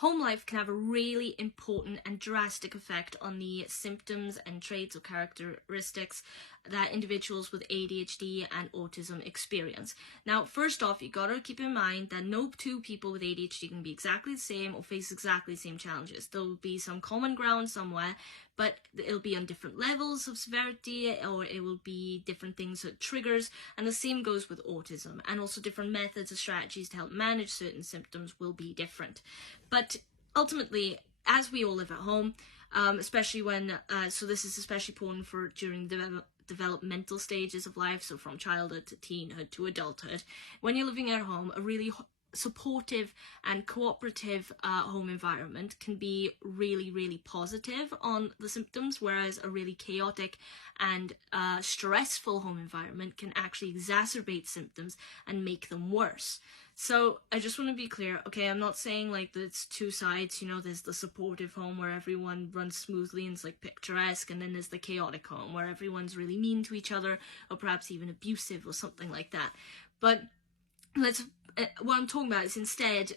home life can have a really important and drastic effect on the symptoms and traits or characteristics that individuals with ADHD and autism experience. Now, first off, you gotta keep in mind that no two people with ADHD can be exactly the same or face exactly the same challenges. There'll be some common ground somewhere, but it'll be on different levels of severity, or it will be different things that triggers, and the same goes with autism. And also different methods and strategies to help manage certain symptoms will be different. But ultimately, as we all live at home, especially when, so this is especially important for during the developmental stages of life, so from childhood to teenhood to adulthood, when you're living at home, a really supportive and cooperative home environment can be really, really positive on the symptoms, whereas a really chaotic and stressful home environment can actually exacerbate symptoms and make them worse. So I just want to be clear, okay, I'm not saying like that it's two sides, you know, there's the supportive home where everyone runs smoothly and it's like picturesque, and then there's the chaotic home where everyone's really mean to each other or perhaps even abusive or something like that. But what I'm talking about is instead,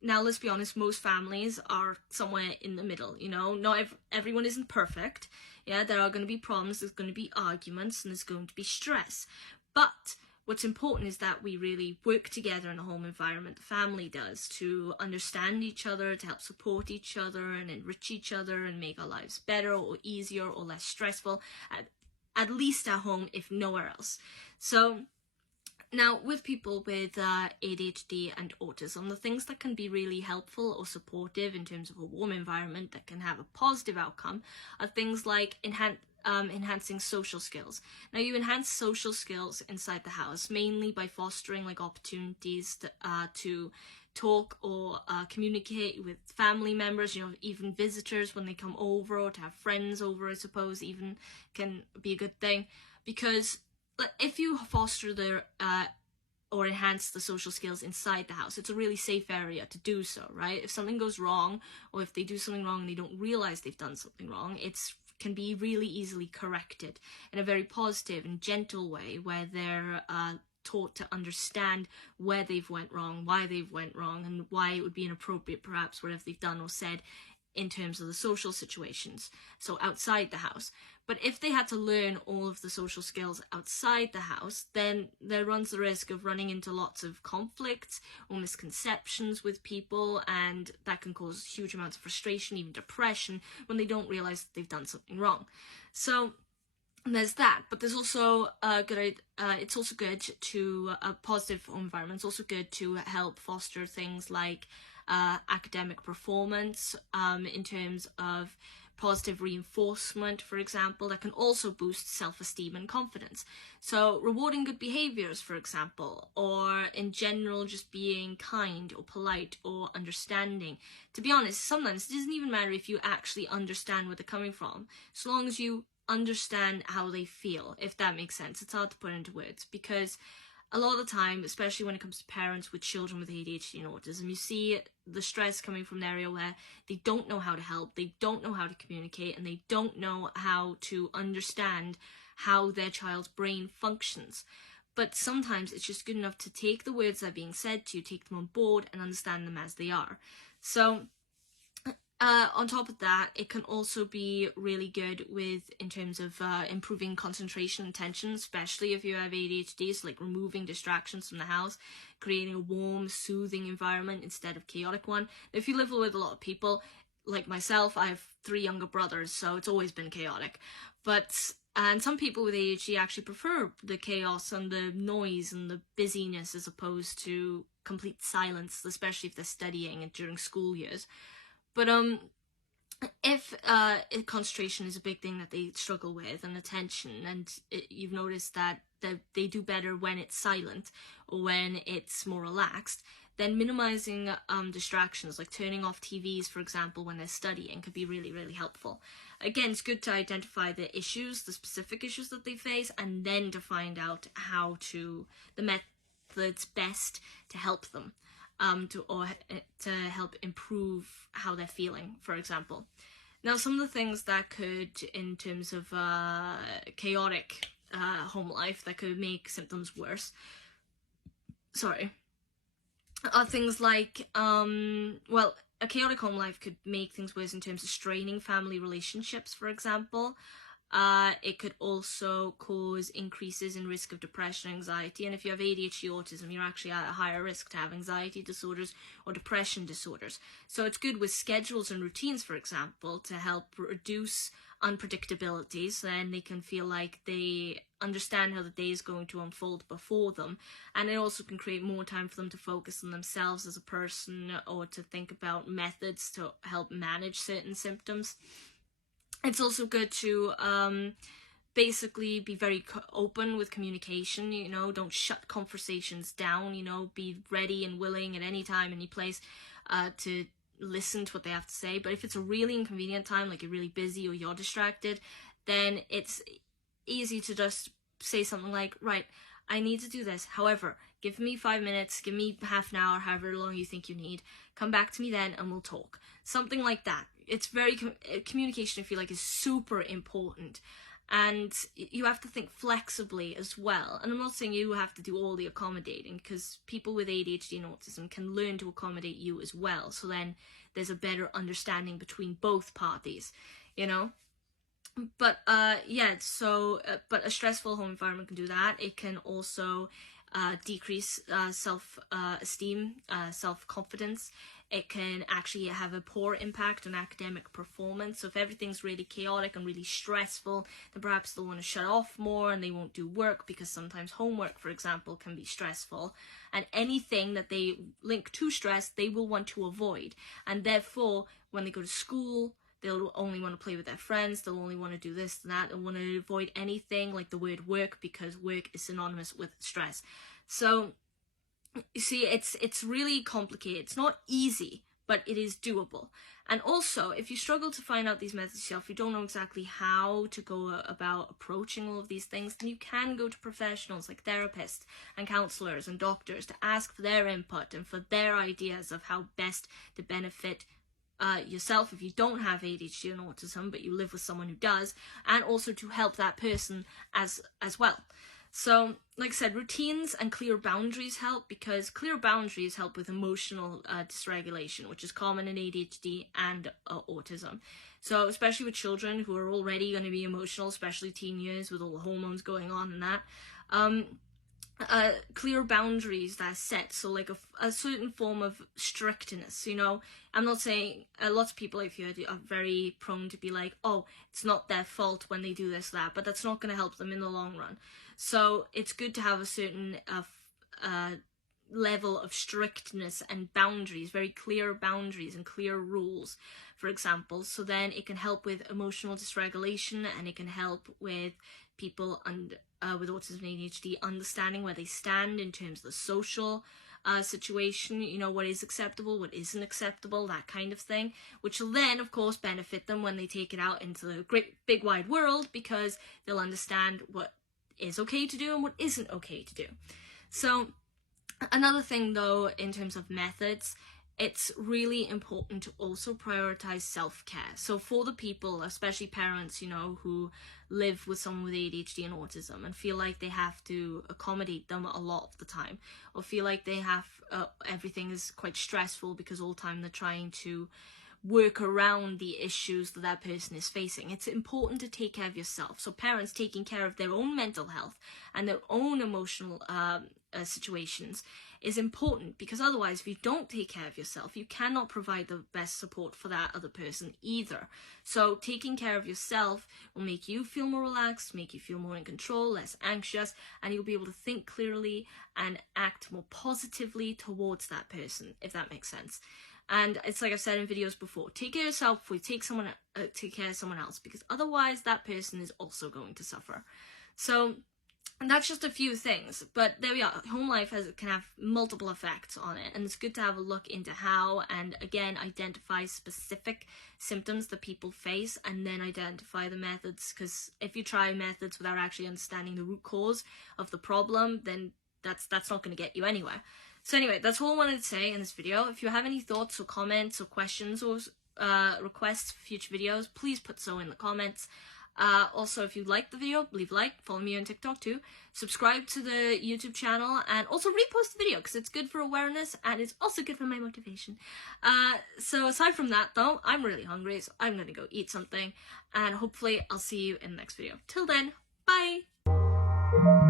now let's be honest, most families are somewhere in the middle, you know, not everyone isn't perfect, yeah, there are going to be problems, there's going to be arguments, and there's going to be stress, but what's important is that we really work together in a home environment, the family does, to understand each other, to help support each other and enrich each other and make our lives better or easier or less stressful, at least at home, if nowhere else. So now, with people with ADHD and autism, the things that can be really helpful or supportive in terms of a warm environment that can have a positive outcome are things like enhancing social skills. Now, you enhance social skills inside the house mainly by fostering like opportunities to talk or communicate with family members, you know, even visitors when they come over, or to have friends over, I suppose, even can be a good thing, because if you foster or enhance the social skills inside the house, it's a really safe area to do so, right? If something goes wrong, or if they do something wrong and they don't realize they've done something wrong, it can be really easily corrected in a very positive and gentle way, where they're taught to understand where they've went wrong, why they've went wrong, and why it would be inappropriate perhaps whatever they've done or said in terms of the social situations, so outside the house. But if they had to learn all of the social skills outside the house, then there runs the risk of running into lots of conflicts or misconceptions with people, and that can cause huge amounts of frustration, even depression, when they don't realize that they've done something wrong. So there's that, but there's also it's also good to a positive home environment. It's also good to help foster things like academic performance, in terms of positive reinforcement, for example, that can also boost self-esteem and confidence. So rewarding good behaviors, for example, or in general just being kind or polite or understanding. To be honest, sometimes it doesn't even matter if you actually understand where they're coming from, so long as you understand how they feel, if that makes sense. It's hard to put into words, because a lot of the time, especially when it comes to parents with children with ADHD and autism, you see the stress coming from the area where they don't know how to help, they don't know how to communicate, and they don't know how to understand how their child's brain functions. But sometimes it's just good enough to take the words that are being said to you, take them on board, and understand them as they are. So on top of that, it can also be really good in terms of improving concentration and attention, especially if you have ADHD, so like removing distractions from the house, creating a warm, soothing environment instead of chaotic one. If you live with a lot of people, like myself, I have 3 younger brothers, so it's always been chaotic. And some people with ADHD actually prefer the chaos and the noise and the busyness as opposed to complete silence, especially if they're studying and during school years. But if concentration is a big thing that they struggle with, and attention, and you've noticed that they do better when it's silent or when it's more relaxed, then minimizing distractions, like turning off TVs, for example, when they're studying, could be really, really helpful. Again, it's good to identify the issues, the specific issues that they face, and then to find out the methods best to help them. To help improve how they're feeling, for example. Now, some of the things that could, in terms of chaotic home life, that could make symptoms worse, are things like, a chaotic home life could make things worse in terms of straining family relationships, for example. It could also cause increases in risk of depression and anxiety. And if you have ADHD autism, you're actually at a higher risk to have anxiety disorders or depression disorders. So it's good with schedules and routines, for example, to help reduce unpredictability, so then they can feel like they understand how the day is going to unfold before them. And it also can create more time for them to focus on themselves as a person, or to think about methods to help manage certain symptoms. It's also good to basically be very open with communication, you know, don't shut conversations down, you know, be ready and willing at any time, any place to listen to what they have to say. But if it's a really inconvenient time, like you're really busy or you're distracted, then it's easy to just say something like, right, I need to do this. However, give me 5 minutes, give me half an hour, however long you think you need. Come back to me then and we'll talk. Something like that. It's very, communication I feel like is super important. And you have to think flexibly as well. And I'm not saying you have to do all the accommodating, because people with ADHD and autism can learn to accommodate you as well. So then there's a better understanding between both parties, you know? But yeah, so but a stressful home environment can do that. It can also decrease self-esteem, self-confidence. It can actually have a poor impact on academic performance. So if everything's really chaotic and really stressful, then perhaps they'll want to shut off more and they won't do work, because sometimes homework, for example, can be stressful. And anything that they link to stress, they will want to avoid. And therefore, when they go to school, they'll only want to play with their friends, they'll only want to do this and that, and want to avoid anything like the word work, because work is synonymous with stress. So you see, it's really complicated. It's not easy, but it is doable. And also, if you struggle to find out these methods yourself, you don't know exactly how to go about approaching all of these things, then you can go to professionals like therapists and counselors and doctors to ask for their input and for their ideas of how best to benefit yourself if you don't have ADHD and autism, but you live with someone who does, and also to help that person as well. So, like I said, routines and clear boundaries help, because clear boundaries help with emotional dysregulation, which is common in ADHD and autism. So, especially with children who are already going to be emotional, especially teen years with all the hormones going on and that, clear boundaries that are set, so like a certain form of strictness, you know. I'm not saying, lots of people I've heard are very prone to be like, oh, it's not their fault when they do this, that, but that's not going to help them in the long run. So it's good to have a certain level of strictness and boundaries, very clear boundaries and clear rules, for example. So then it can help with emotional dysregulation, and it can help with people with autism and ADHD understanding where they stand in terms of the social situation, you know, what is acceptable, what isn't acceptable, that kind of thing, which will then, of course, benefit them when they take it out into the great big wide world, because they'll understand what is okay to do and what isn't okay to do. So another thing, though, in terms of methods, it's really important to also prioritize self-care. So for the people, especially parents, you know, who live with someone with ADHD and autism and feel like they have to accommodate them a lot of the time, or feel like they have everything is quite stressful because all the time they're trying to work around the issues that that person is facing. It's important to take care of yourself. So parents taking care of their own mental health and their own emotional situations is important, because otherwise, if you don't take care of yourself, you cannot provide the best support for that other person either. So taking care of yourself will make you feel more relaxed, make you feel more in control, less anxious, and you'll be able to think clearly and act more positively towards that person, if that makes sense. And it's like I've said in videos before, take care of yourself before you take care of someone else, because otherwise that person is also going to suffer. So, and that's just a few things, but there we are. Home life can have multiple effects on it, and it's good to have a look into how, and again, identify specific symptoms that people face, and then identify the methods, because if you try methods without actually understanding the root cause of the problem, then that's not going to get you anywhere. So anyway, that's all I wanted to say in this video. If you have any thoughts or comments or questions or requests for future videos, please put so in the comments. Also, if you liked the video, leave a like, follow me on TikTok too, subscribe to the YouTube channel, and also repost the video because it's good for awareness and it's also good for my motivation. So aside from that though, I'm really hungry, so I'm gonna go eat something, and hopefully I'll see you in the next video. Till then, bye!